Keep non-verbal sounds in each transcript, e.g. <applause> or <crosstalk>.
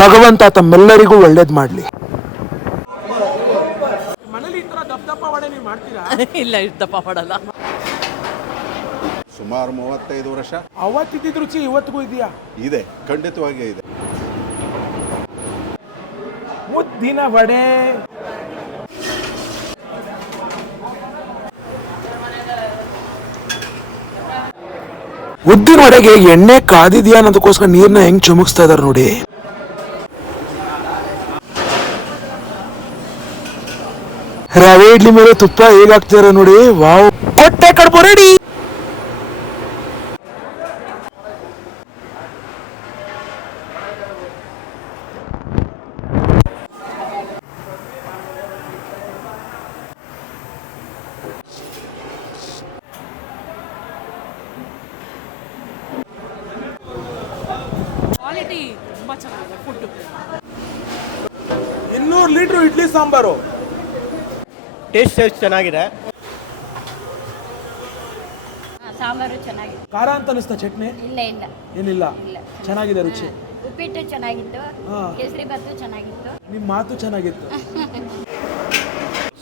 ಭಗವಂತ ತಮ್ಮೆಲ್ಲರಿಗೂ ಒಳ್ಳೇದ್ ಮಾಡ್ಲಿ. ಮನೇಲಿ ಈ ತರ ದಪ್ಪ ದಪ್ಪ ವಡೆ ನೀವು ಮಾಡ್ತೀರಾ? <laughs> ಇಲ್ಲ ಇಷ್ಟಪ್ಪ ಮಾಡಲ್ಲ. ಸುಮಾರು ಮೂವತ್ತೈದು ವರ್ಷ. ಅವತ್ತಿದ್ದ ರುಚಿ ಇವತ್ತಿಗೂ ಇದೆಯಾ? ಇದೆ ಖಂಡಿತವಾಗಿ ಇದೆ. ಮುದ್ದಿನ ವಡೆ. ಉದ್ದಿನ ವಡೆಗೆ ಎಣ್ಣೆ ಕಾದಿದ್ಯಾ ಅನ್ನೋದಕ್ಕೋಸ್ಕರ ನೀರ್ನ ಹೆಂಗ್ ಚುಮುಕ್ಸ್ತಾ ಇದಾರೆ ನೋಡಿ. ರವೆ ಇಡ್ಲಿ ಮೇಲೆ ತುಪ್ಪ ಹೇಗಾಗ್ತಿದಾರೆ ನೋಡಿ? ವಾವ್. ಕೊಟ್ಟೆ ಕಡುಬು ರೆಡಿ ಕ್ವಾಲಿಟಿ ತುಂಬಾ ಚೆನ್ನಾಗಿದೆ ಫುಡ್ ಇನ್ನೂರು ಲೀಟ್ರ್ ಇಡ್ಲಿ ಸಾಂಬಾರು. ಟೇಸ್ಟ್ ಎಷ್ಟು ಚೆನ್ನಾಗಿದೆ. ಸಾಂಬಾರು ಚೆನ್ನಾಗಿತ್ತು. ಖಾರ ಅಂತ ಅನಿಸ್ತಾ ಚಟ್ನಿ? ಇಲ್ಲ ಇಲ್ಲ. ಏನಿಲ್ಲ? ಇಲ್ಲ ಚೆನ್ನಾಗಿದೆ ರುಚಿ? ಉಪ್ಪಿಟ್ಟು ಚೆನ್ನಾಗಿತ್ತು. ಹಾ. ಕೇಸರಿ ಭಾತು ಚೆನ್ನಾಗಿತ್ತು. ನಿಮ್ಮ ಮಾತು ಚೆನ್ನಾಗಿತ್ತು.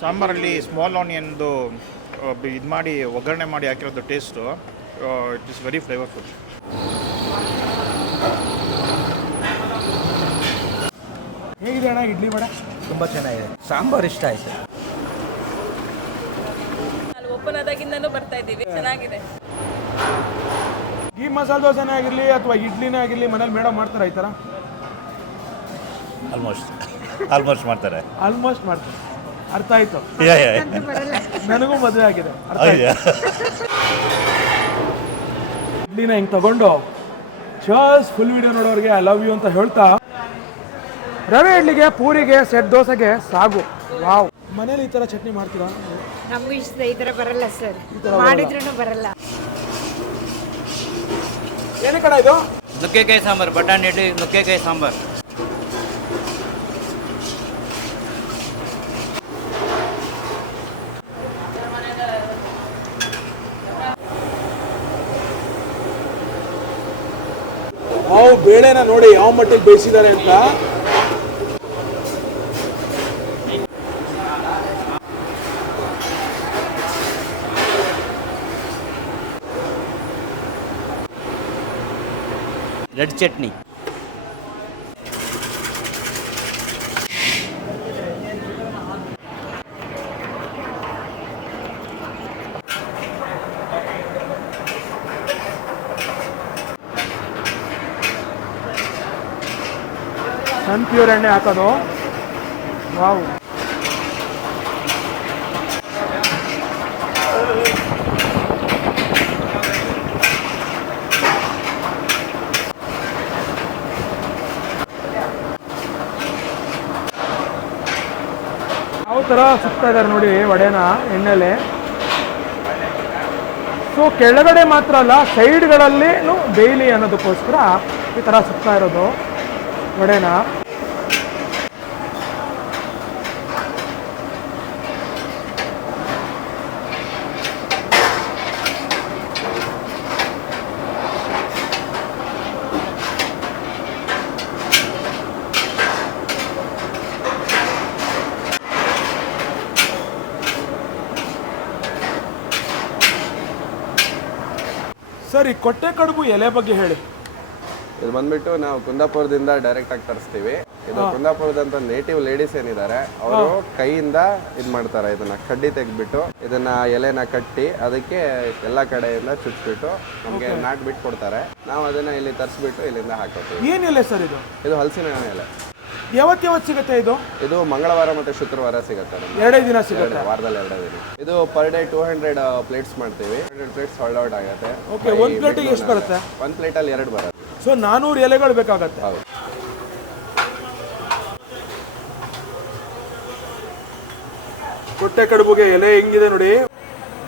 ಸಾಂಬಾರಲ್ಲಿ ಸ್ಮಾಲ್ ಆನಿಯನ್ದು ಇದು ಮಾಡಿ ಒಗ್ಗರಣೆ ಮಾಡಿ ಹಾಕಿರೋದು taste it is very flavourful ಹೇಗಿದೆ ಅಣ್ಣ ಇಡ್ಲಿ ವಡೆ? ತುಂಬ ಚೆನ್ನಾಗಿದೆ. ಸಾಂಬಾರು ಇಷ್ಟ ಆಯ್ತು. ಓಪನ್ ಆದಾಗಿಂದನೂ ಬರ್ತಾ ಇದ್ದೀವಿ. ಚೆನ್ನಾಗಿದೆ. ಈ ಮಸಾಲೆ ದೋಸೆನೇ ಆಗಿರಲಿ ಅಥವಾ ಇಡ್ಲಿನೇ ಆಗಿರಲಿ ಮನೇಲಿ ಮೇಡಮ್ ಮಾಡ್ತಾರ ಈ ಥರ? ಆಲ್ಮೋಸ್ಟ್ ಆಲ್ಮೋಸ್ಟ್ ಮಾಡ್ತಾರೆ. ಆಲ್ಮೋಸ್ಟ್ ಮಾಡ್ತಾರೆ. ಅರ್ಥ ಆಯ್ತು. ಯಾ ಯಾ ನನಗೂ ಮದುವೆ ಆಗಿದೆ. ಅರ್ಥ ಆಯ್ತು. ಇಡ್ಲಿನ ಹಿಂಗೆ ತಗೊಂಡು? ಶೋಸ್ ಫುಲ್ ವಿಡಿಯೋ ನೋಡೋರಿಗೆ ಐ ಲವ್ ಯು ಅಂತ ಹೇಳ್ತಾ ರವೆ ಇಡ್ಲಿಗೆ ಪೂರಿಗೆ ಸೆಟ್ ದೋಸೆಗೆ ಸಾಗು. ವಾವ್ ಮನೇಲಿ ಈ ಥರ ಚಟ್ನಿ ಮಾಡ್ತೀರಾ? ನಮಗೂ ಇಷ್ಟ ಈ ಥರ ಬರಲ್ಲ ಸರ್. ಮಾಡಿದ್ರೂ ಬರಲ್ಲ. ಏನೇ ಕಡೆ ಇದು? ನುಗ್ಗೆಕಾಯಿ ಸಾಂಬಾರು ಬಟಾಣಿ ಇಡ್ಲಿ ನುಗ್ಗೆಕಾಯಿ ಸಾಂಬಾರು. ಅವು ಬೇಳೆನ ನೋಡಿ ಯಾವ ಮಟ್ಟಿಗೆ ಬೇಯಿಸಿದ್ದಾರೆ ಅಂತ ರೆಡ್ ಚಟ್ನಿ ಸನ್ ಪ್ಯೂರ್ ಎಣ್ಣೆ ಹಾಕೋದು ವಾವ್ ಯಾವ ಥರ ಸುತ್ತಾ ಇದ್ದಾರೆ ನೋಡಿ ವಡೆನ ಎಣ್ಣೆಲೆ. ಸೊ ಕೆಳಗಡೆ ಮಾತ್ರ ಅಲ್ಲ ಸೈಡ್ಗಳಲ್ಲಿ ಡೈಲಿ ಅನ್ನೋದಕ್ಕೋಸ್ಕರ ಈ ಥರ ಸುತ್ತಾ ಇರೋದು ವಡೆನ ಸರಿ ಕೊಟ್ಟೆ ಕಡುಬು ಎಲೆ ಬಗ್ಗೆ ಹೇಳಿ. ಇದು ಬಂದ್ಬಿಟ್ಟು ನಾವು ಕುಂದಾಪುರದಿಂದ ಡೈರೆಕ್ಟ್ ಆಗಿ ತರಿಸ್ತೀವಿ. ಇದು ಕುಂದಾಪುರದಂತ ನೇಟಿವ್ ಲೇಡೀಸ್ ಏನಿದ್ದಾರೆ ಅವರು ಕೈಯಿಂದ ಇದ್ ಮಾಡ್ತಾರೆ ಇದನ್ನ ಕಡ್ಡಿ ತೆಗೆದ್ಬಿಟ್ಟು ಇದನ್ನ ಎಲೆನ ಕಟ್ಟಿ ಅದಕ್ಕೆ ಎಲ್ಲ ಕಡೆಯಿಂದ ಚುಚ್ಬಿಟ್ಟು ನಮಗೆ ನಾಟ್ ಬಿಟ್ಟು ಕೊಡ್ತಾರೆ ನಾವು ಅದನ್ನ ಇಲ್ಲಿ ತರಿಸ್ಬಿಟ್ಟು ಇಲ್ಲಿಂದ ಹಾಕೋತೀವಿ. ಏನಿಲ್ಲ ಸರ್ ಇದು? ಇದು ಹಲಸಿನ ಎಲೆ. ಯಾವತ್ತು ಯಾವತ್ತು ಸಿಗುತ್ತೆ ಇದು? ಇದು ಮಂಗಳವಾರ ಮತ್ತೆ ಶುಕ್ರವಾರ ಸಿಗುತ್ತೆ ನಮ್ಗೆ ಎರಡೇ ದಿನ ಸಿಗುತ್ತೆ? ಎರಡು- ವಾರದಲ್ಲಿ ಎರಡೇ ದಿನ. ಇದು per day two hundred plates ಮಾಡ್ತೀವಿ. ಹಂಡ್ರೆಡ್ ಪ್ಲೇಟ್ಸ್ ಸಾಲ್ಡ್ ಔಟ್ ಆಗುತ್ತೆ. ಓಕೆ ಒಂದ್ ಪ್ಲೇಟ್ ಎಷ್ಟು ಬರುತ್ತೆ? ಒಂದು ಪ್ಲೇಟಲ್ಲಿ ಎರಡು ಬರುತ್ತೆ. ಸೊ ನಾನೂರು ಎಲೆಗಳು ಬೇಕಾಗತ್ತೆ. ಹೌದು. ಕೊಟ್ಟೆ ಕಡುಬುಗೆ ಎಲೆ ಹೆಂಗಿದೆ ನೋಡಿ.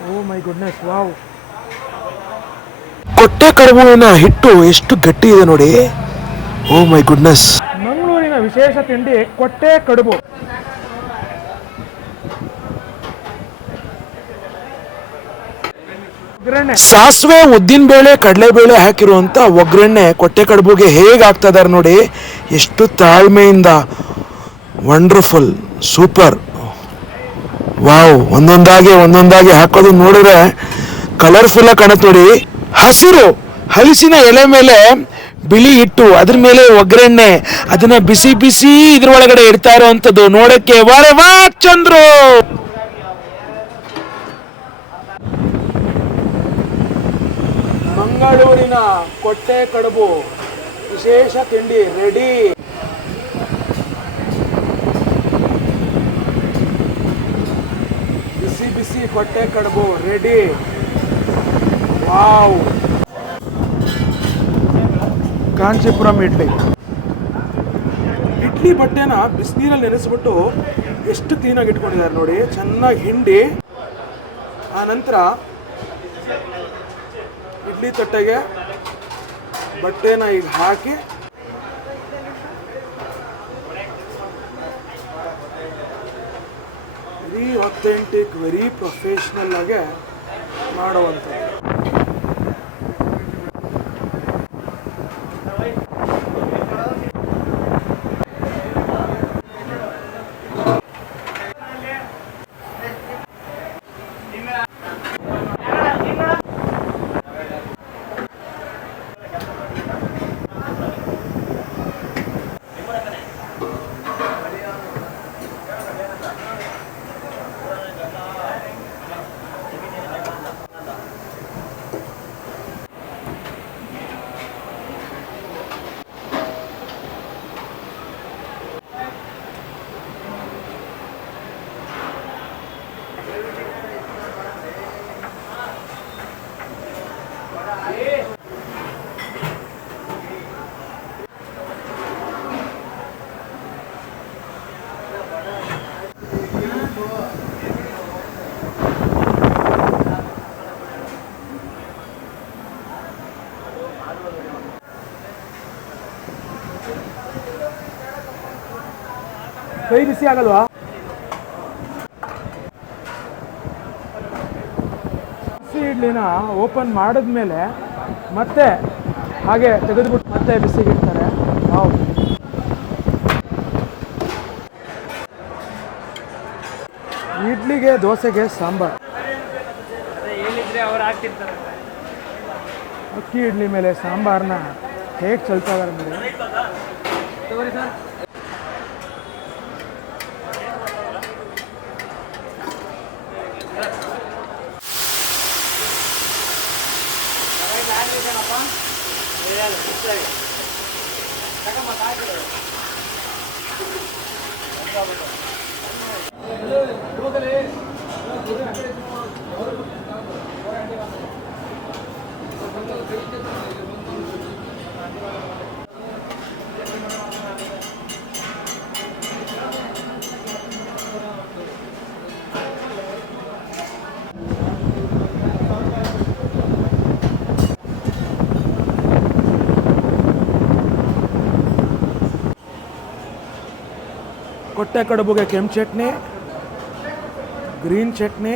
ಓ ಮೈ ಗುಡ್ನೆಸ್ ವಾವ್ ಕೊಟ್ಟೆ ಕಡುಬುವಿನ ಹಿಟ್ಟು ಎಷ್ಟು ಗಟ್ಟಿ ಇದೆ ನೋಡಿ. ಓ ಮೈ ಗುಡ್ನೆಸ್ ವಿಶೇಷ ತಿಂಡಿ ಕೊಟ್ಟೆ ಕಡುಬು. ಸಾಸಿವೆ, ಉದ್ದಿನ ಬೇಳೆ ಕಡಲೆ ಬೇಳೆ ಹಾಕಿರುವಂತ ಒಗ್ಗರಣೆ ಕೊಟ್ಟೆ ಕಡುಬುಗೆ ಹೇಗೆ ಆಗ್ತಾ ನೋಡಿ, ಎಷ್ಟು ತಾಳ್ಮೆಯಿಂದ. ವಂಡರ್ಫುಲ್ ಸೂಪರ್ ವಾವ್ ಒಂದೊಂದಾಗಿ ಒಂದೊಂದಾಗಿ ಹಾಕೋದು ನೋಡಿದ್ರೆ ಕಲರ್ಫುಲ್ ಆಗಿ ಕಾಣುತ್ತೆ ನೋಡಿ. ಹಸಿರು, ಹಲಸಿನ ಎಲೆ ಮೇಲೆ ಬಿಳಿ ಹಿಟ್ಟು, ಅದ್ರ ಮೇಲೆ ಒಗ್ಗರಣೆ, ಅದನ್ನ ಬಿಸಿ ಬಿಸಿ ಇದ್ರ ಒಳಗಡೆ ಇಡ್ತಾ ಇರುವಂತದ್ದು ನೋಡಕ್ಕೆ ವರೆ ವಾ ಚಂದ್ರು. ಮಂಗಳೂರಿನ ಕೊಟ್ಟೆ ಕಡುಬು, ವಿಶೇಷ ತಿಂಡಿ ರೆಡಿ ಬಿಸಿ ಬಿಸಿ ಕೊಟ್ಟೆ ಕಡುಬು ರೆಡಿ ವಾವ್ ಕಾಂಚೀಪುರಂ ಇಡ್ಲಿ. ಇಡ್ಲಿ ಬಟ್ಟೆನ ಬಿಸಿನೀರಲ್ಲಿ ನೆನೆಸ್ಬಿಟ್ಟು ಎಷ್ಟು ಕ್ಲೀನಾಗಿ ಇಟ್ಕೊಂಡಿದ್ದಾರೆ ನೋಡಿ, ಚೆನ್ನಾಗಿ ಹಿಂಡಿ. ಆ ನಂತರ ಇಡ್ಲಿ ತಟ್ಟೆಗೆ ಬಟ್ಟೆನ ಈಗ ಹಾಕಿ. ವೆರಿ ಅಥೆಂಟಿಕ್ ವೆರಿ ಪ್ರೊಫೆಷ್ನಲ್ ಆಗಿ ಮಾಡುವಂಥದ್ದು. ಬಿಸಿ ಆಗಲ್ವಾ? ಬಿಸಿ ಇಡ್ಲಿನ ಓಪನ್ ಮಾಡಿದ್ಮೇಲೆ ಮತ್ತೆ ಹಾಗೆ ತೆಗೆದುಬಿಟ್ಟು ಮತ್ತೆ ಬಿಸಿಗೆ ಇಡ್ತಾರೆ. ಹೌದು ಇಡ್ಲಿಗೆ ದೋಸೆಗೆ ಸಾಂಬಾರ್. ಅಕ್ಕಿ ಇಡ್ಲಿ ಮೇಲೆ ಸಾಂಬಾರ್ನ ಹೇಗೆ ಚಲ್ತಾ ಇದಾರೆ ഇത് ഇപ്പോൾ ಕೊಟ್ಟೆ ಕಡುಬುಗೆ ಕೆಂಪು ಚಟ್ನಿ, ಗ್ರೀನ್ ಚಟ್ನಿ,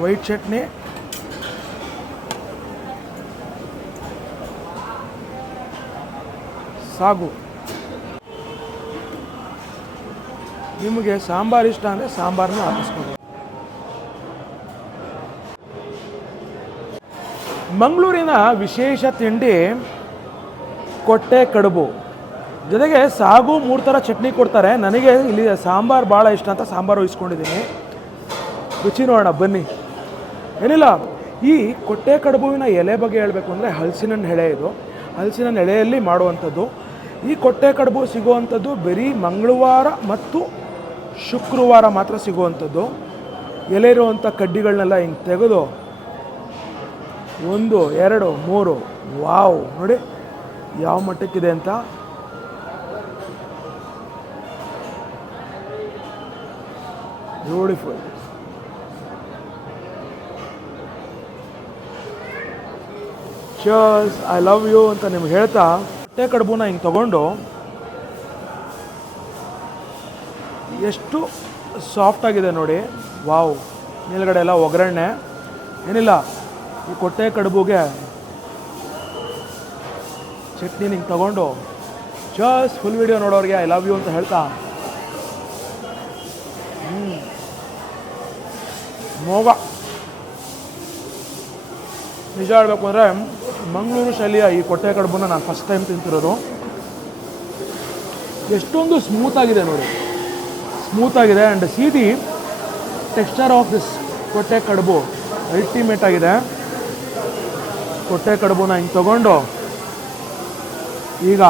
ವೈಟ್ ಚಟ್ನಿ. ಸಾಗು. ನಿಮಗೆ ಸಾಂಬಾರು ಇಷ್ಟ ಅಂದರೆ ಸಾಂಬಾರನ್ನ ಹಾಕಿಸ್ಕೋಬೋದು. ಮಂಗಳೂರಿನ ವಿಶೇಷ ತಿಂಡಿ ಕೊಟ್ಟೆ ಕಡುಬು. ಜೊತೆಗೆ ಸಾಗು ಮೂರು ಥರ ಚಟ್ನಿ ಕೊಡ್ತಾರೆ. ನನಗೆ ಇಲ್ಲಿ ಸಾಂಬಾರು ಭಾಳ ಇಷ್ಟ ಅಂತ ಸಾಂಬಾರು ಇಸ್ಕೊಂಡಿದ್ದೀನಿ. ರುಚಿ ನೋಡೋಣ, ಬನ್ನಿ. ಏನಿಲ್ಲ, ಈ ಕೊಟ್ಟೆ ಕಡುಬುವಿನ ಎಲೆ ಬಗ್ಗೆ ಹೇಳಬೇಕು ಅಂದರೆ ಹಲಸಿನ ಎಳೆ ಇದು. ಹಲಸಿನ ಎಳೆಯಲ್ಲಿ ಮಾಡುವಂಥದ್ದು. ಈ ಕೊಟ್ಟೆ ಕಡುಬು ಸಿಗುವಂಥದ್ದು ಬರೀ ಮಂಗಳವಾರ ಮತ್ತು ಶುಕ್ರವಾರ ಮಾತ್ರ ಸಿಗುವಂಥದ್ದು. ಎಲೆ ಇರುವಂಥ ಕಡ್ಡಿಗಳನ್ನೆಲ್ಲ ಹಿಂಗೆ ತೆಗೆದು ಒಂದು, ಎರಡು, ಮೂರು. ವಾವ್, ನೋಡಿ, ಯಾವ ಮಟ್ಟಕ್ಕಿದೆ ಅಂತ. ಬ್ಯೂಟಿಫುಲ್ ಶರ್ಸ್ ಐ ಲವ್ ಯು ಅಂತ ನಿಮ್ಗೆ ಹೇಳ್ತಾ, ಹೊಟ್ಟೆ ಕಡುಬುನ ಹಿಂಗೆ ತಗೊಂಡು ಎಷ್ಟು ಸಾಫ್ಟ್ ಆಗಿದೆ ನೋಡಿ. ವಾವ್ ಮೇಲ್ಗಡೆ ಎಲ್ಲ ಒಗ್ಗರಣೆ. ಏನಿಲ್ಲ, ಈ ಕೊಟ್ಟೆ ಕಡುಬುಗೆ ಚಟ್ನಿ ನಿಂಗೆ ತಗೊಂಡು ಜಸ್ಟ್ ಫುಲ್ ವಿಡಿಯೋ ನೋಡೋರಿಗೆ ಐ ಲವ್ ಯು ಅಂತ ಹೇಳ್ತಾ. ಮೋಗ. ನಿಜ ಹೇಳಬೇಕು ಅಂದರೆ ಮಂಗಳೂರು ಶೈಲಿಯ ಈ ಕೊಟ್ಟೆ ಕಡುಬನ್ನು ನಾನು ಫಸ್ಟ್ ಟೈಮ್ ತಿಂತಿರೋದು. ಎಷ್ಟೊಂದು ಸ್ಮೂತ್ ಆಗಿದೆ ನೋಡಿ. ಸ್ಮೂತ್ ಆಗಿದೆ ಆ್ಯಂಡ್ ಸೀದಿ ಟೆಕ್ಸ್ಚರ್ ಆಫ್ ದಿಸ್ ಕೊಟ್ಟೆ ಕಡುಬು ಅಲ್ಟಿಮೇಟ್ ಆಗಿದೆ. ಕೊಟ್ಟೆ ಕಡುಬುನ ಹಿಂಗೆ ತಗೊಂಡು ಈಗ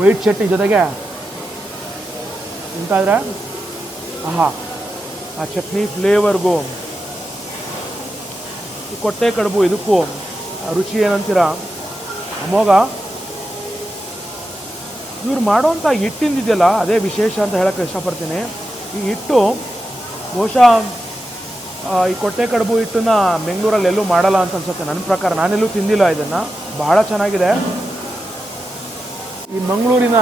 ವೈಟ್ ಚಟ್ನಿ ಜೊತೆಗೆ ತಿಂತಾಯಿದ್ರೆ ಆಹಾ ಆ ಚಟ್ನಿ ಫ್ಲೇವರ್ಗೂ ಈ ಕೊಟ್ಟೆ ಕಡುಬು ಇದಕ್ಕೂ ರುಚಿ ಏನಂತೀರ? ಅಮೋಘ, ಇವ್ರು ಮಾಡೋವಂಥ ಹಿಟ್ಟಿಂದಿದೆಯಲ್ಲ, ಅದೇ ವಿಶೇಷ ಅಂತ ಹೇಳಕ್ಕೆ ಇಷ್ಟಪಡ್ತೀನಿ. ಈ ಹಿಟ್ಟು ಬಹುಶಃ ಈ ಕೊಟ್ಟೆ ಕಡುಬು ಹಿಟ್ಟನ್ನ ಬೆಂಗಳೂರಲ್ಲಿ ಎಲ್ಲೂ ಮಾಡಲ್ಲ ಅಂತ ಅನ್ಸುತ್ತೆ. ನನ್ನ ಪ್ರಕಾರ ನಾನೆಲ್ಲೂ ತಿಂದಿಲ್ಲ ಇದನ್ನು. ಬಹಳ ಚೆನ್ನಾಗಿದೆ. ಈ ಮಂಗಳೂರಿನ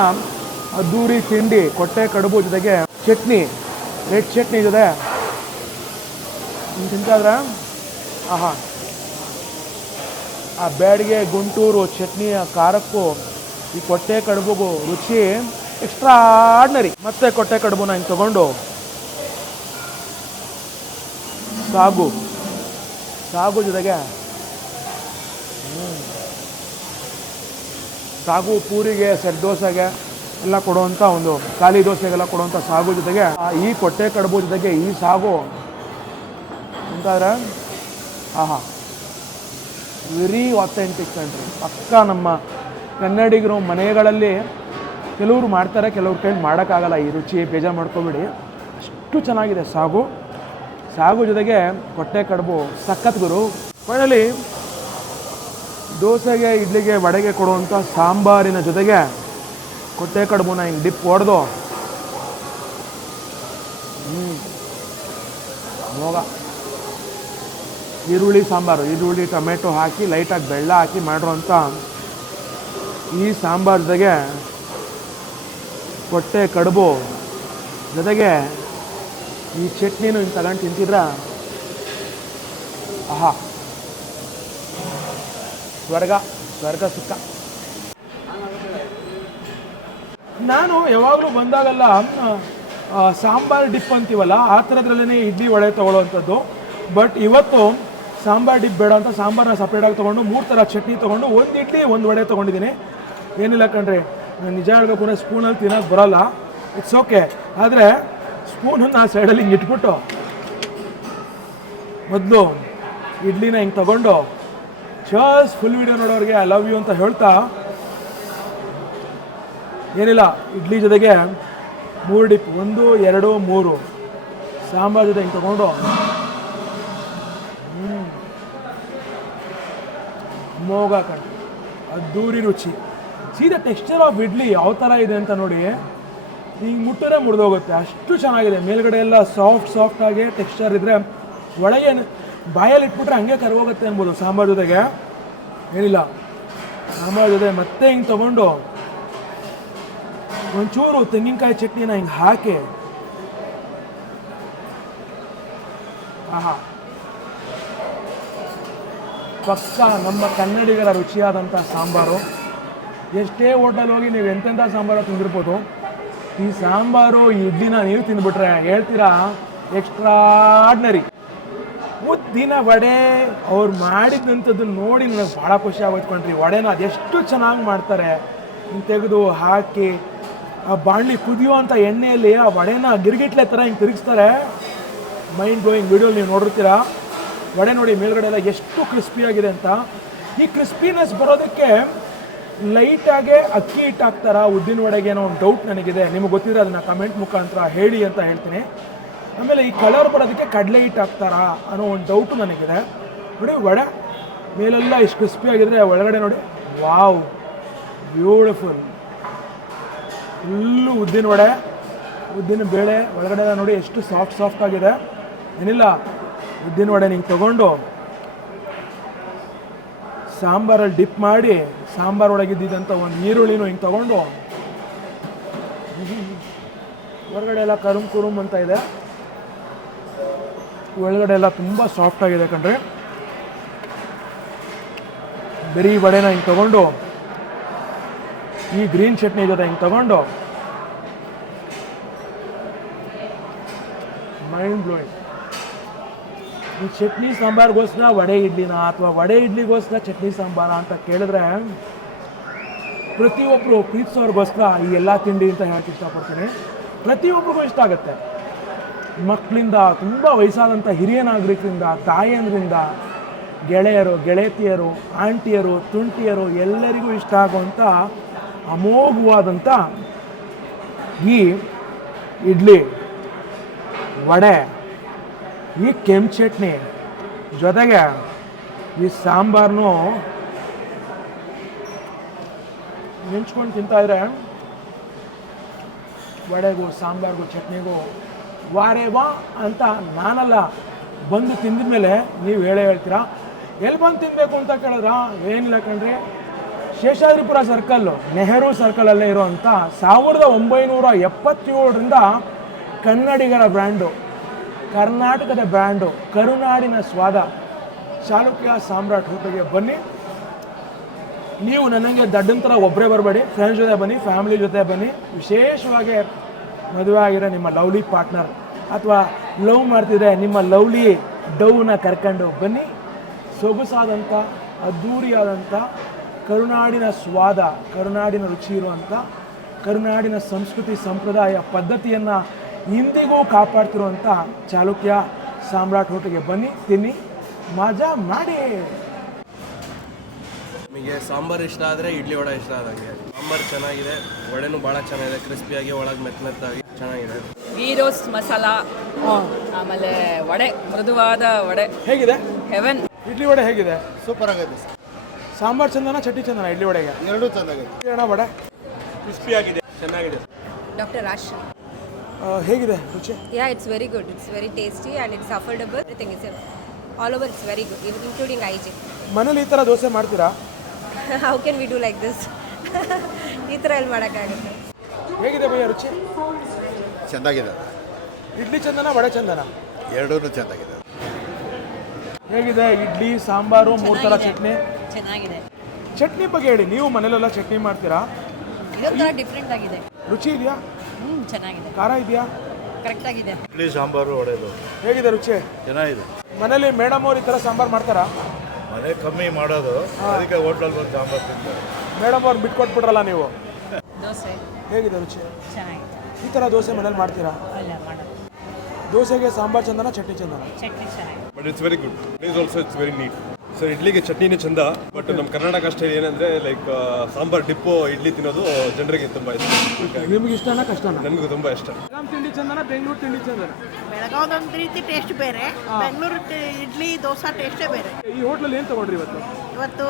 ಅದ್ದೂರಿ ತಿಂಡಿ, ಕೊಟ್ಟೆ ಕಡುಬು ಜೊತೆಗೆ ಚಟ್ನಿ ರೆಡ್ ಚಟ್ನಿ ಇದೆ ತಿಂತಾದ್ರೆ ಆಹಾ. ಆ ಬ್ಯಾಡಿಗೆ ಗುಂಟೂರು, ಚಟ್ನಿ, ಆ ಖಾರಕ್ಕೂ ಈ ಕೊಟ್ಟೆ ಕಡುಬುಗೂ ರುಚಿ ಎಕ್ಸ್ಟ್ರಾ ಆರ್ಡ್ನರಿ ಮತ್ತೆ ಕೊಟ್ಟೆ ಕಡುಬುನ ಹಿಂಗೆ ತಗೊಂಡು. ಸಾಗು. ಸಾಗು ಜೊತೆಗೆ. ಸಾಗು ಪೂರಿಗೆ ಸೆಟ್ ದೋಸೆಗೆ ಎಲ್ಲ ಕೊಡುವಂಥ ಒಂದು ಖಾಲಿ ದೋಸೆಗೆಲ್ಲ ಕೊಡುವಂಥ ಸಾಗು ಜೊತೆಗೆ ಈ ಕೊಟ್ಟೆ ಕಡುಬು ಜೊತೆಗೆ ಈ ಸಾಗು ಅಂತಾದ್ರೆ ಆಹಾ ವೆರಿ ಆಥೆಂಟಿಕ್ ಕಂಟ್ರಿ ಪಕ್ಕ ನಮ್ಮ ಕನ್ನಡಿಗರು ಮನೆಗಳಲ್ಲಿ ಕೆಲವರು ಮಾಡ್ತಾರೆ, ಕೆಲವ್ರ ಕೈಲಿ ಮಾಡೋಕ್ಕಾಗಲ್ಲ. ಈ ರುಚಿ ಬೇಜಾರು ಮಾಡ್ಕೊಬೇಡಿ. ಅಷ್ಟು ಚೆನ್ನಾಗಿದೆ ಸಾಗು. ಸಾಗು ಜೊತೆಗೆ ಕೊಟ್ಟೆ ಕಡುಬು. ಸಖತ್ ಗುರು. ಫೈನಲಿ ದೋಸೆಗೆ, ಇಡ್ಲಿಗೆ, ವಡೆಗೆ ಕೊಡುವಂಥ ಸಾಂಬಾರಿನ ಜೊತೆಗೆ ಕೊಟ್ಟೆ ಕಡುಬುನ ಹಿಂಗೆ ಡಿಪ್ ಹೊಡೆದು. ಹ್ಞೂ ಮೋಗ ಈರುಳ್ಳಿ ಸಾಂಬಾರು, ಈರುಳ್ಳಿ, ಟೊಮೆಟೊ ಹಾಕಿ ಲೈಟಾಗಿ ಬೆಳ್ಳ ಹಾಕಿ ಮಾಡಿರೋಂಥ ಈ ಸಾಂಬಾರ್ ಜೊತೆಗೆ ಕೊಟ್ಟೆ ಕಡುಬು ಜೊತೆಗೆ ಈ ಚಟ್ನಿನೂ ಹಿಂಗೆ ತಗೊಂಡು ತಿಂತಿದ್ರ ಆಹಾ. ಸ್ವರ್ಗ ಸ್ವರ್ಗ ಸುಖ. ನಾನು ಯಾವಾಗಲೂ ಬಂದಾಗೆಲ್ಲ ಆ, ಸಾಂಬಾರ್ ಡಿಪ್ ಅಂತೀವಲ್ಲ ಆ ಥರದ್ರಲ್ಲೇ ಇಡ್ಲಿ ವಡೆ ತೊಗೊಳ್ಳೋವಂಥದ್ದು. ಬಟ್ ಇವತ್ತು ಸಾಂಬಾರ್ ಡಿಪ್ ಬೇಡ ಅಂತ ಸಾಂಬಾರನ್ನ ಸಪ್ರೇಟಾಗಿ ತೊಗೊಂಡು ಮೂರು ಥರ ಚಟ್ನಿ ತೊಗೊಂಡು ಒಂದು ಇಡ್ಲಿ ಒಂದು ವಡೆ ತೊಗೊಂಡಿದ್ದೀನಿ. ಏನಿಲ್ಲ ಕಣ್ರಿ ನಾನು ನಿಜ ಹೇಳಬೇಕು ಸ್ಪೂನಲ್ಲಿ ತಿನ್ನೋಕೆ ಬರೋಲ್ಲ. ಇಟ್ಸ್ ಓಕೆ ಆದರೆ ಸ್ಪೂನನ್ನು ಸೈಡಲ್ಲಿ ಹಿಂಗೆ ಇಟ್ಬಿಟ್ಟು ಮೊದಲು ಇಡ್ಲಿನ ಹಿಂಗೆ ತಗೊಂಡು ಜಸ್ಟ್ ಫುಲ್ ವಿಡಿಯೋ ನೋಡೋರಿಗೆ ಐ ಲವ್ ಯು ಅಂತ ಹೇಳ್ತಾ ಏನಿಲ್ಲ, ಇಡ್ಲಿ ಜೊತೆಗೆ ಮೂರು ಡಿಪ್ ಒಂದು, ಎರಡು, ಮೂರು. ಸಾಂಬಾರ್ ಜೊತೆ ಹಿಂಗೆ ತಗೊಂಡು. ಮೋಗ ಕಣ್. ಅದ್ದೂರಿ ರುಚಿ. ಸೀದಾ ಟೆಕ್ಸ್ಚರ್ ಆಫ್ ಇಡ್ಲಿ ಯಾವ ಥರ ಇದೆ ಅಂತ ನೋಡಿ. ಹಿಂಗೆ ಮುಟ್ಟರೆ ಮುರಿದೋಗುತ್ತೆ. ಅಷ್ಟು ಚೆನ್ನಾಗಿದೆ. ಮೇಲ್ಗಡೆ ಎಲ್ಲ ಸಾಫ್ಟ್ ಸಾಫ್ಟ್ ಆಗಿ ಟೆಕ್ಸ್ಚರ್ ಇದ್ದರೆ ಒಳಗೆ ಬಾಯಲ್ಲಿ ಇಟ್ಬಿಟ್ರೆ ಹಂಗೆ ಕರ್ಗೋಗುತ್ತೆ ಅನ್ಬೋದು ಸಾಂಬಾರ್ ಜೊತೆಗೆ. ಏನಿಲ್ಲ. ಸಾಂಬಾರ್ ಜೊತೆ ಮತ್ತೆ ಹಿಂಗೆ ತಗೊಂಡು ಒಂಚೂರು ತೆಂಗಿನಕಾಯಿ ಚಟ್ನಿನ ಹಿಂಗೆ ಹಾಕಿ. ಆಹಾ. ಪಕ್ಕ ನಮ್ಮ ಕನ್ನಡಿಗರ ರುಚಿಯಾದಂಥ ಸಾಂಬಾರು. ಎಷ್ಟೇ ಹೋಟೆಲ್ ಹೋಗಿ ನೀವು ಎಂತೆಂಥ ಸಾಂಬಾರು ತಿಂದಿರ್ಬೋದು. ಈ ಸಾಂಬಾರು ಇಡ್ಲಿನ ನೀವು ತಿಂದ್ಬಿಟ್ರೆ ಹೇಳ್ತೀರಾ? ಎಕ್ಸ್ಟ್ರಾಡ್ನರಿ ಉದ್ದಿನ ವಡೆ ಅವ್ರು ಮಾಡಿದಂಥದ್ದು ನೋಡಿ ನನಗೆ ಭಾಳ ಖುಷಿ ಆಗೋಯ್ತು ಕಣ್ರಿ. ವಡೆನ ಅದೆಷ್ಟು ಚೆನ್ನಾಗಿ ಮಾಡ್ತಾರೆ. ತೆಗೆದು ಹಾಕಿ ಆ ಬಾಣಲಿ ಕುದಿಯುವಂಥ ಎಣ್ಣೆಯಲ್ಲಿ ಆ ವಡೆನ ಗಿರ್ಗಿಟ್ಲೆ ಥರ ಹಿಂಗೆ ತಿರುಗಿಸ್ತಾರೆ. ಮೈಂಡ್ ಬ್ಲೋಯಿಂಗ್ ವಿಡಿಯೋ ನೀವು ನೋಡಿರ್ತೀರಾ? ವಡೆ ನೋಡಿ ಮೇಲ್ಗಡೆ ಎಲ್ಲ ಎಷ್ಟು ಕ್ರಿಸ್ಪಿಯಾಗಿದೆ ಅಂತ. ಈ ಕ್ರಿಸ್ಪಿನೆಸ್ ಬರೋದಕ್ಕೆ ಲೈಟಾಗೆ ಅಕ್ಕಿ ಹಿಟ್ಟು ಹಾಕ್ತಾರ ಉದ್ದಿನ ವಡೆಗೆ ಏನೋ ಒಂದು ಡೌಟ್ ನನಗಿದೆ. ನಿಮಗೆ ಗೊತ್ತಿದ್ರೆ ಅದನ್ನು ಕಮೆಂಟ್ ಮುಖಾಂತರ ಹೇಳಿ ಅಂತ ಹೇಳ್ತೀನಿ. ಆಮೇಲೆ ಈ ಕಲರ್ ಬರೋದಕ್ಕೆ ಕಡಲೆ ಹಿಟ್ಟು ಹಾಕ್ತಾರಾ ಅನ್ನೋ ಒಂದು ಡೌಟು ನನಗಿದೆ. ನೋಡಿ ವಡೆ ಮೇಲೆಲ್ಲ ಇಷ್ಟು ಕ್ರಿಸ್ಪಿಯಾಗಿದ್ರೆ ಒಳಗಡೆ ನೋಡಿ ವಾವ್ ಬ್ಯೂಟಿಫುಲ್ ಫುಲ್ಲು ಉದ್ದಿನ ವಡೆ, ಉದ್ದಿನ ಬೇಳೆ ಒಳಗಡೆ ನೋಡಿ ಎಷ್ಟು ಸಾಫ್ಟ್ ಸಾಫ್ಟ್ ಆಗಿದೆ. ಏನಿಲ್ಲ, ಉದ್ದಿನ ವಡೆ ನಿಂಗೆ ತಗೊಂಡು ಸಾಂಬಾರಲ್ಲಿ ಡಿಪ್ ಮಾಡಿ, ಸಾಂಬಾರ್ ಒಳಗಿದ್ದಿದ್ದಂಥ ಒಂದು ಈರುಳ್ಳಿನೂ ಹಿಂಗೆ ತಗೊಂಡು ಹೊರಗಡೆ ಎಲ್ಲ ಕರುಮ್ ಕುರುಮ್ ಅಂತ ಇದೆ. ಒಳಗಡೆ ಎಲ್ಲ ತುಂಬ ಸಾಫ್ಟ್ ಆಗಿದೆ ಕಣ್ರಿ. ಬರೀ ವಡೆನ ಹಿಂಗೆ ತಗೊಂಡು ಈ ಗ್ರೀನ್ ಚಟ್ನಿ ಜೊತೆ ಹಿಂಗೆ ತಗೊಂಡು ಮೈಂಡ್ ಬ್ಲೋಯಿಂಗ್ ಈ ಚಟ್ನಿ ಸಾಂಬಾರ್ಗೋಸ್ಕರ ವಡೆ ಇಡ್ಲಿನ ಅಥವಾ ವಡೆ ಇಡ್ಲಿಗೋಸ್ಕರ ಚಟ್ನಿ ಸಾಂಬಾರ ಅಂತ ಕೇಳಿದ್ರೆ ಪ್ರತಿಯೊಬ್ಬರು ಪ್ರೀತಿಸೋರ್ಗೋಸ್ಕರ ಈ ಎಲ್ಲ ತಿಂಡಿ ಅಂತ ಹೇಳಕ್ಕೆ ಇಷ್ಟಪಡ್ತೀನಿ. ಪ್ರತಿಯೊಬ್ಬರಿಗೂ ಇಷ್ಟ ಆಗುತ್ತೆ. ಮಕ್ಕಳಿಂದ ತುಂಬ ವಯಸ್ಸಾದಂಥ ಹಿರಿಯ ನಾಗರಿಕರಿಂದ, ತಾಯಂದ್ರಿಂದ, ಗೆಳೆಯರು, ಗೆಳತಿಯರು, ಆಂಟಿಯರು, ತುಂಟಿಯರು ಎಲ್ಲರಿಗೂ ಇಷ್ಟ ಆಗುವಂಥ ಅಮೋಘವಾದಂಥ ಈ ಇಡ್ಲಿ, ವಡೆ, ಈ ಕೆಂಪು ಚಟ್ನಿ ಜೊತೆಗೆ ಈ ಸಾಂಬಾರನ್ನು ನೆಂಚ್ಕೊಂಡು ತಿಂತಾಯಿದ್ರೆ ವಡೆಗೂ ಸಾಂಬಾರ್ಗೂ ಚಟ್ನಿಗೂ ವಾರೇ ವಾ ಅಂತ ನಾನಲ್ಲ. ಬಂದು ತಿಂದ ಮೇಲೆ ನೀವು ಹೇಳೇ ಹೇಳ್ತೀರಾ? ಎಲ್ಲಿ ಬಂದು ತಿನ್ನಬೇಕು ಅಂತ ಕೇಳಿದ್ರಾ? ಏನಿಲ್ಲ ಕಣ್ರಿ. ಶೇಷಾದ್ರಿಪುರ ಸರ್ಕಲ್ಲು ನೆಹರು ಸರ್ಕಲಲ್ಲೇ ಇರುವಂಥ ಸಾವಿರದ ಒಂಬೈನೂರ ಎಪ್ಪತ್ತೇಳರಿಂದ ಕನ್ನಡಿಗರ ಬ್ರ್ಯಾಂಡು ಕರ್ನಾಟಕದ ಬ್ರ್ಯಾಂಡು ಕರುನಾಡಿನ ಸ್ವಾದ, ಚಾಲುಕ್ಯ ಸಾಮ್ರಾಟ್ ಹೋಟೆಲ್ಗೆ ಬನ್ನಿ. ನೀವು ನನಗೆ ದಡ್ಡಂತರ ಒಬ್ಬರೇ ಬರಬೇಡಿ ಫ್ರೆಂಡ್ಸ್ ಜೊತೆ ಬನ್ನಿ ಫ್ಯಾಮಿಲಿ ಜೊತೆ ಬನ್ನಿ. ವಿಶೇಷವಾಗಿ ಮದುವೆ ಆಗಿರೋ ನಿಮ್ಮ ಲವ್ಲಿ ಪಾರ್ಟ್ನರ್ ಅಥವಾ ಲವ್ ಮಾಡ್ತಿದ್ರೆ ನಿಮ್ಮ ಲವ್ಲಿ ಡೌನ ಕರ್ಕೊಂಡು ಬನ್ನಿ. ಸೊಗಸಾದಂಥ ಅದ್ಧೂರಿಯಾದಂಥ ಕರುನಾಡಿನ ಸ್ವಾದ ಕರುನಾಡಿನ ರುಚಿ ಇರುವಂಥ ಕರುನಾಡಿನ ಸಂಸ್ಕೃತಿ ಸಂಪ್ರದಾಯ ಪದ್ಧತಿಯನ್ನು ಇಂದಿಗೂ ಕಾಪಾಡ್ತಿರುವಂಥ ಚಾಲುಕ್ಯ ಸಾಮ್ರಾಟ್ ಹೋಟೆಲ್ಗೆ ಬನ್ನಿ ತಿನ್ನಿ ಮಜಾ ಮಾಡಿ. ನಿಮಗೆ ಸಾಂಬಾರು ಇಷ್ಟ ಆದರೆ ಇಡ್ಲಿ ವಡೆ ಇಷ್ಟ ಆದಂಗೆ. ಸಾಂಬಾರು ಚೆನ್ನಾಗಿದೆ ವಡೆನೂ ಭಾಳ ಚೆನ್ನಾಗಿದೆ ಕ್ರಿಸ್ಪಿಯಾಗಿ ಒಳಗೆ ಮೆತ್ತ ಮೆತ್ತಾಗಿ ಚೆನ್ನಾಗಿದೆ. ಗೀ ರೋಸ್ಟ್ ಮಸಾಲ ಆಮೇಲೆ ವಡೆ ಮೃದುವಾದ ವಡೆ. ಹೇಗಿದೆ? ಹೆವೆನ್ ಇಡ್ಲಿ ವಡೆ ಹೇಗಿದೆ? ಸೂಪರ್ ಆಗೈತೆ ಸಾಂಬಾರ್ ಚಂದನ ಚಟ್ನಿ ಚಂದನ ಇಡ್ಲಿ ವಡೆಗೆ ಎರಡು ಚೆನ್ನಾಗಿದೆ ಅಣ್ಣ ವಡೆ? ಕ್ರಿಸ್ಪಿ ಆಗಿದೆ ಚೆನ್ನಾಗಿದೆ. ಡಾಕ್ಟರ್ ರಾಶಿ. ಹೇಗಿದೆ ರುಚಿ? Yeah it's very good it's very tasty and it's affordable everything is all over it's very good including hygiene ಮನೇಲಿ ಈ ಥರ ದೋಸೆ ಮಾಡ್ತೀರಾ? How can we do like this ಈ ಥರ ಎಲ್ಲಿ ಮಾಡೋಕ್ಕಾಗುತ್ತೆ. ಹೇಗಿದೆ ಭಯ್ಯ ರುಚಿ? ಚೆನ್ನಾಗಿದೆ. ಇಡ್ಲಿ ಚಂದನ ವಡೆ ಚಂದನ? ಎರಡೂ ಚೆನ್ನಾಗಿದೆ ಹೇಗಿದೆ ಇಡ್ಲಿ ಸಾಂಬಾರು ಮೂರು ಥರ ಚಟ್ನಿ? ಚೆನ್ನಾಗಿದೆ. ಚಟ್ನಿ ಬಗ್ಗೆ ಹೇಳಿ ನೀವು ಮನೇಲೆಲ್ಲ ಚಟ್ನಿ ಮಾಡ್ತೀರಾ? ಇದೊಂಥರ ಡಿಫ್ರೆಂಟ್ ಆಗಿದೆ. ರುಚಿ ಇದೆಯಾ? ಹ್ಞೂ ಚೆನ್ನಾಗಿದೆ. ಖಾರ ಇದೆಯಾ? ಕರೆಕ್ಟಾಗಿದೆ ಇಡ್ಲಿ ಸಾಂಬಾರು ಒಡೆದು ಹೇಗಿದೆ ರುಚಿ? ಚೆನ್ನಾಗಿದೆ. ಮನೇಲಿ ಮೇಡಮ್ ಅವ್ರು ಈ ಥರ ಸಾಂಬಾರು ಮಾಡ್ತಾರಾ? ಮನೆ ಕಮ್ಮಿ ಮಾಡೋದು. ಅದಕ್ಕೆ ಹೋಟ್ಲಲ್ಲಿ ಬಂದು ಸಾಂಬಾರು ತಿಂತಾರೆ. ಮೇಡಮ್ ಅವ್ರು ಬಿಟ್ಕೊಟ್ಬಿಟ್ರಲ್ಲ ನೀವು? ದೋಸೆ. ಹೇಗಿದೆ ರುಚಿ? ಚೆನ್ನಾಗಿದೆ. ಈ ಥರ ದೋಸೆ ಮನೇಲಿ ಮಾಡ್ತೀರಾ? ಅಲ್ಲ ಮಾಡೋದು. ದೋಸೆಗೆ ಸಾಂಬಾರು ಚಂದನ ಚಟ್ನಿ ಚಂದನ? ಚಟ್ನಿ ಚೆನ್ನಾಗಿದೆ. But it's very good it's also it's very neat sir ಇಡ್ಲಿಗೆ ಚಟ್ನಿನೇ ಚಂದ ಬಟ್ ನಮ್ಮ ಕರ್ನಾಟಕ ಅಷ್ಟೇ ಏನಂದ್ರೆ ಲೈಕ್ ಸಾಂಬಾರ್ ಡಿಪ್ಪು ಇಡ್ಲಿ ತಿನ್ನೋದು ಜನರಿಗೆ ತುಂಬಾ ಇಷ್ಟ. ನಿಮ್ಗೆ ಇಷ್ಟನಾ ಕಷ್ಟನಾ? ನನಗೂ ತುಂಬಾ ಇಷ್ಟ. ಬೆಳಗಾಂ ತಿಂಡಿ ಚಂದನ ಬೆಂಗಳೂರು ತಿಂಡಿ ಚಂದನ? ಬೆಳಗಾವ್ದೊಂದು ರೀತಿ ಟೇಸ್ಟ್ ಬೇರೆ ಬೆಂಗಳೂರು ಇಡ್ಲಿ ದೋಸೆ ಟೇಸ್ಟೇ ಬೇರೆ. ಈ ಹೋಟ್ಲಲ್ಲಿ ಏನು ತಗೊಂಡ್ರಿ ಇವತ್ತು? ಇವತ್ತು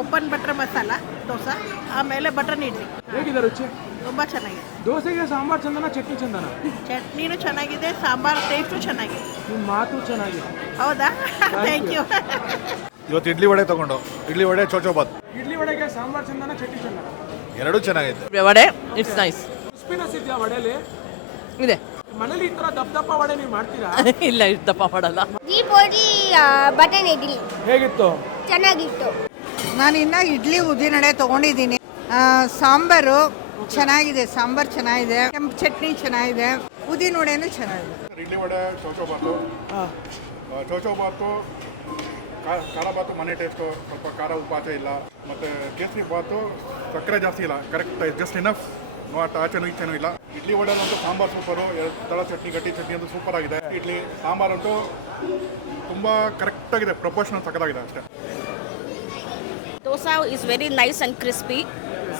ಓಪನ್ ಬಟರ್ ಮಸಾಲ ದೋಸೆ ಆಮೇಲೆ ಬಟರ್ ಇಡ್ಲಿ. ಹೇಗಿದೆ ರುಚಿ? ತುಂಬ ಚೆನ್ನಾಗಿದೆ. ದೋಸೆಗೆ ಸಾಂಬಾರ್ ಚಂದನ ಚಟ್ನಿ ಚಂದನ? ಚಟ್ನಿನೂ ಚೆನ್ನಾಗಿದೆ ಸಾಂಬಾರ್ ಟೇಸ್ಟು ಚೆನ್ನಾಗಿದೆ. ನಿಮ್ಮ ಮಾತು ಚೆನ್ನಾಗಿದೆ. ಹೌದಾ? ಥ್ಯಾಂಕ್ ಯು ಇವತ್ತು ಇಡ್ಲಿ ವಡೆ ತಗೊಂಡು. ಇಡ್ಲಿ ವಡೆ ಚೋಚೋಬಾತ್ ಇಡ್ಲಿ ವಡೆಗೆ ಸಾಂಬಾರ್ ಚಂದನ ಚಟ್ನಿ ಚಂದನ. ಎರಡೂ ಚೆನ್ನಾಗಿದೆ ವಡೆ ಇಟ್ಸ್ ನೈಸ್ ಕ್ರಿಸ್ಪಿನೆಸ್ ಇದೆಯಾ ವಡೆಲಿ ಇದೆ. ಮನೇಲಿ ಈ ತರ ದಪ್ಪ ದಪ್ಪ ವಡೆ ನೀವು ಮಾಡ್ತೀರಾ? <laughs> ಇಲ್ಲ ಇಷ್ಟಪ್ಪ ಮಾಡಲ್ಲ. ಪೋಡಿ ಬಟನ್ ಇಡ್ಲಿ. ಹೇಗಿತ್ತು? ಚೆನ್ನಾಗಿತ್ತು. ನಾನು ಇನ್ನ ಇಡ್ಲಿ ಉದಿನಡೆ ತೊಗೊಂಡಿದ್ದೀನಿ. ಸಾಂಬಾರು ಚೆನ್ನಾಗಿದೆ ಸಾಂಬಾರು ಚೆನ್ನಾಗಿದೆ ಕೆಂಪು ಚಟ್ನಿ ಚೆನ್ನಾಗಿದೆ ಉದ್ದಿನ ವಡೆನೂ ಚೆನ್ನಾಗಿದೆ. ಇಡ್ಲಿ ವಡೆ ಚೋಚೋಬಾತು ಹಾಂ ಚೋಚೋಬಾತು ಖಾರ ಬಾತು ಮನೆ ಟೇಸ್ಟು ಸ್ವಲ್ಪ ಖಾರ ಉಪಾಚ ಇಲ್ಲ. ಮತ್ತು ಕೇಸರಿ ಬಾತು ಸಕ್ಕರೆ ಜಾಸ್ತಿ ಇಲ್ಲ. ಕರೆಕ್ಟ್ ಜಸ್ಟ್ ಇನಫ್ ನಾಟ್ ಆಚೆನೂ ಈಚೆನೂ ಇಲ್ಲ. ಇಡ್ಲಿ ವಡೆನಂತೂ ಸಾಂಬಾರು ಸೂಪರು ಎರಡು ಥರ ಚಟ್ನಿ ಗಟ್ಟಿ ಚಟ್ನಿ ಅಂತೂ ಸೂಪರ್ ಆಗಿದೆ. ಇಡ್ಲಿ ಸಾಂಬಾರಂತೂ ತುಂಬ ಕರೆಕ್ಟಾಗಿದೆ ಪ್ರಪೋರ್ಷನ್ ಸಕ್ಕತ್ತಾಗಿದೆ ಅಷ್ಟೇ. Dosa is very nice and crispy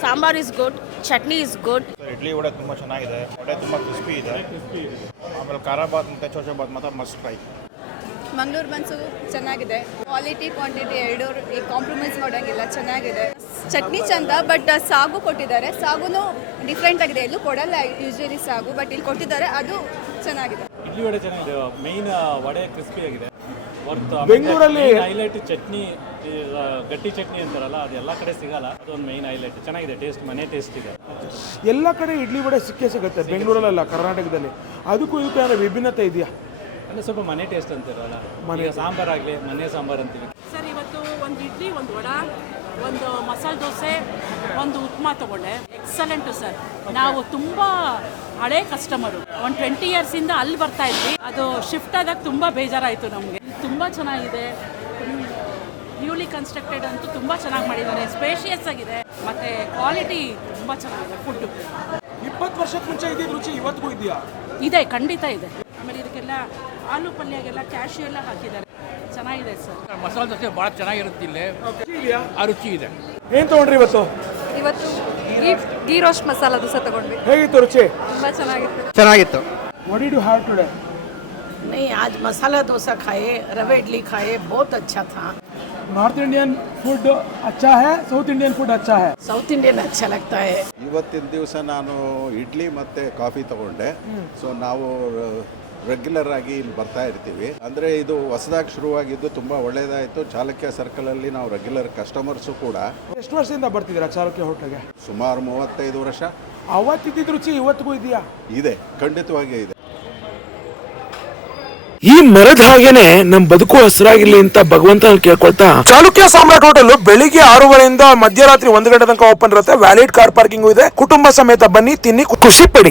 sambar is good chutney is good idli vada ತುಂಬ ಚೆನ್ನಾಗಿದೆ. ವಡೆ ತುಂಬ ಕ್ರಿಸ್ಪಿ ಇದೆ. ಆಮೇಲೆ ಖಾರ ಬಾತ್ ಮತ್ತು ಚೋಚೋ ಬಾತ್ ಮಾತ್ರ ಮಸ್ಟ್ ಫ್ರೈ ಮಂಗಳೂರು ಬನ್ಸು ಚೆನ್ನಾಗಿದೆ. ಕ್ವಾಲಿಟಿ ಕ್ವಾಂಟಿಟಿ ಎರಡು ಈ ಕಾಂಪ್ರಮೈಸ್ ಮಾಡೋಂಗಿಲ್ಲ ಚೆನ್ನಾಗಿದೆ. ಚಟ್ನಿ ಚಂದ ಬಟ್ ಸಾಗು ಕೊಟ್ಟಿದ್ದಾರೆ. ಸಾಗುನು ಡಿಫ್ರೆಂಟ್ ಆಗಿದೆ. ಎಲ್ಲೂ ಕೊಡಲ್ಲ ಯೂಶ್ವಲಿ ಸಾಗು ಬಟ್ ಇಲ್ಲಿ ಕೊಟ್ಟಿದ್ದಾರೆ. ಅದು ಚೆನ್ನಾಗಿದೆ. ಇಡ್ಲಿ ವಡೆ ಚೆನ್ನಾಗಿದೆ. ಮೈನ್ ವಡೆ ಕ್ರಿಸ್ಪಿ ಆಗಿದೆ. ಬೆಂಗಳೂರಲ್ಲಿ ಹೈಲೈಟ್ ಚಟ್ನಿ ಗಟ್ಟಿ ಚಟ್ನಿ ಅಂತಾರಲ್ಲ ಅದು ಎಲ್ಲ ಕಡೆ ಸಿಗಲ್ಲ. ಅದೊಂದು ಮೈನ್ ಹೈಲೈಟ್ ಚೆನ್ನಾಗಿದೆ ಟೇಸ್ಟ್ ಮನೆ ಟೇಸ್ಟ್ ಇದೆ. ಎಲ್ಲ ಕಡೆ ಇಡ್ಲಿ ವಡೆ ಸಿಕ್ಕೇ ಸಿಗುತ್ತೆ ಬೆಂಗಳೂರಲ್ಲ ಕರ್ನಾಟಕದಲ್ಲಿ. ಅದಕ್ಕೂ ಇದಕ್ಕೂ ಏನಾದ್ರು ವಿಭಿನ್ನತೆ ಇದೆಯಾ? ಅಂದರೆ ಸ್ವಲ್ಪ ಮನೆ ಟೇಸ್ಟ್ ಅಂತಿರಲ್ಲ? ಈಗ ಸಾಂಬಾರಾಗಲಿ ಮನೆ ಸಾಂಬಾರು ಅಂತೀವಿ. ಸರ್ ಇವತ್ತು ಒಂದು ಇಡ್ಲಿ ಒಂದು ವಡ ಒಂದು ಮಸಾಲೆ ದೋಸೆ ಒಂದು ಉಪ್ಮಾ ತಗೊಂಡೆ. Excellent sir. ನಾವು ತುಂಬ ಹಳೆ ಕಸ್ಟಮರು ಒಂದು ಟ್ವೆಂಟಿ ಇಯರ್ಸಿಂದ ಅಲ್ಲಿ ಬರ್ತಾ ಇದ್ವಿ. ಅದು ಶಿಫ್ಟ್ ಆದಾಗ ತುಂಬ ಬೇಜಾರಾಯಿತು ನಮಗೆ. ತುಂಬ ಚೆನ್ನಾಗಿದೆ. ನ್ಯೂಲಿ ಕನ್ಸ್ಟ್ರಕ್ಟೆಡ್ ಅಂತೂ ತುಂಬ ಚೆನ್ನಾಗಿ ಮಾಡಿದ್ದಾರೆ. ಸ್ಪೇಷಿಯಸ್ ಆಗಿದೆ. ಮತ್ತು ಕ್ವಾಲಿಟಿ ತುಂಬ ಚೆನ್ನಾಗಿದೆ. ಫುಡ್ ಇಪ್ಪತ್ತು ವರ್ಷಕ್ಕೆ ಮುಂಚೆ ಇದ್ದಿದ್ದು ರುಚಿ ಇವತ್ತಿಗೂ ಇದೆಯಾ? ಇದೆ ಖಂಡಿತ ಇದೆ. ಆಮೇಲೆ ಇದಕ್ಕೆಲ್ಲ ಆಲೂ ಪಲ್ಯಗೆಲ್ಲ ಕ್ಯಾಶ್ಯೂ ಎಲ್ಲ ಹಾಕಿದ್ದಾರೆ ಚೆನ್ನಾಗಿದೆ ಸರ್ ಮಸಾಲೆ ದೋಸೆ ಭಾಳ ಚೆನ್ನಾಗಿರುತ್ತೆ ಇಲ್ಲಿ ಆ ರುಚಿ ಇದೆ ಏನು ತೊಗೊಂಡ್ರಿ ಇವತ್ತು ಇವತ್ತು ಗೀ ಗೀ ರೋಸ್ಟ್ ಮಸಾಲ ದೋಸೆ ತಗೊಂಡ್ವಿ ಹೇಗಿತ್ತು ರುಚಿ ತುಂಬ ಚೆನ್ನಾಗಿತ್ತು ಚೆನ್ನಾಗಿತ್ತು what did you have today नहीं आज मसाला डोसा खाए रवे इडली खाए बहुत अच्छा था नॉर्थ इंडियन फूड अच्छा है साउथ इंडियन फूड अच्छा है साउथ इंडियन अच्छा लगता है ಇವತ್ತಿನ ದಿವಸ ನಾನು ಇಡ್ಲಿ ಮತ್ತು ಕಾಫಿ ತಗೊಂಡೆ ಸೊ ನಾವು ರೆಗ್ಯುಲರ್ ಆಗಿ ಇಲ್ಲಿ ಬರ್ತಾ ಇರ್ತೀವಿ. ಅಂದರೆ ಇದು ಹೊಸದಾಗಿ ಶುರುವಾಗಿದ್ದು ತುಂಬ ಒಳ್ಳೆಯದಾಯಿತು ಚಾಲುಕ್ಯ ಸರ್ಕಲಲ್ಲಿ ನಾವು ರೆಗ್ಯುಲರ್ ಕಸ್ಟಮರ್ಸು ಕೂಡ. ಎಷ್ಟು ವರ್ಷದಿಂದ ಬರ್ತಿದ್ದೀರಾ ಚಾಲುಕ್ಯ ಹೋಟೆಲ್ಗೆ? ಸುಮಾರು ಮೂವತ್ತೈದು ವರ್ಷ. ಅವತ್ತಿದ್ದ ರುಚಿ ಇವತ್ತಿಗೂ ಇದೆಯಾ? ಇದೆ ಖಂಡಿತವಾಗಿ ಇದೆ. ಈ ಮರದ ಹಾಗೇನೆ ನಮ್ ಬದುಕು ಹಸಿರಾಗಿರ್ಲಿ ಅಂತ ಭಗವಂತ ಕೇಳ್ಕೊಳ್ತಾ ಚಾಲುಕ್ಯ ಸಾಮ್ರಾಟ್ ಹೋಟೆಲ್ ಬೆಳಿಗ್ಗೆ ಆರೂವರೆಯಿಂದ ಮಧ್ಯರಾತ್ರಿ ಒಂದು ಗಂಟೆ ತನಕ ಓಪನ್ ಇರುತ್ತೆ. ವ್ಯಾಲಿಡ್ ಕಾರ್ ಪಾರ್ಕಿಂಗ್ ಇದೆ. ಕುಟುಂಬ ಸಮೇತ ಬನ್ನಿ ತಿನ್ನಿ ಖುಷಿ ಪಡಿ.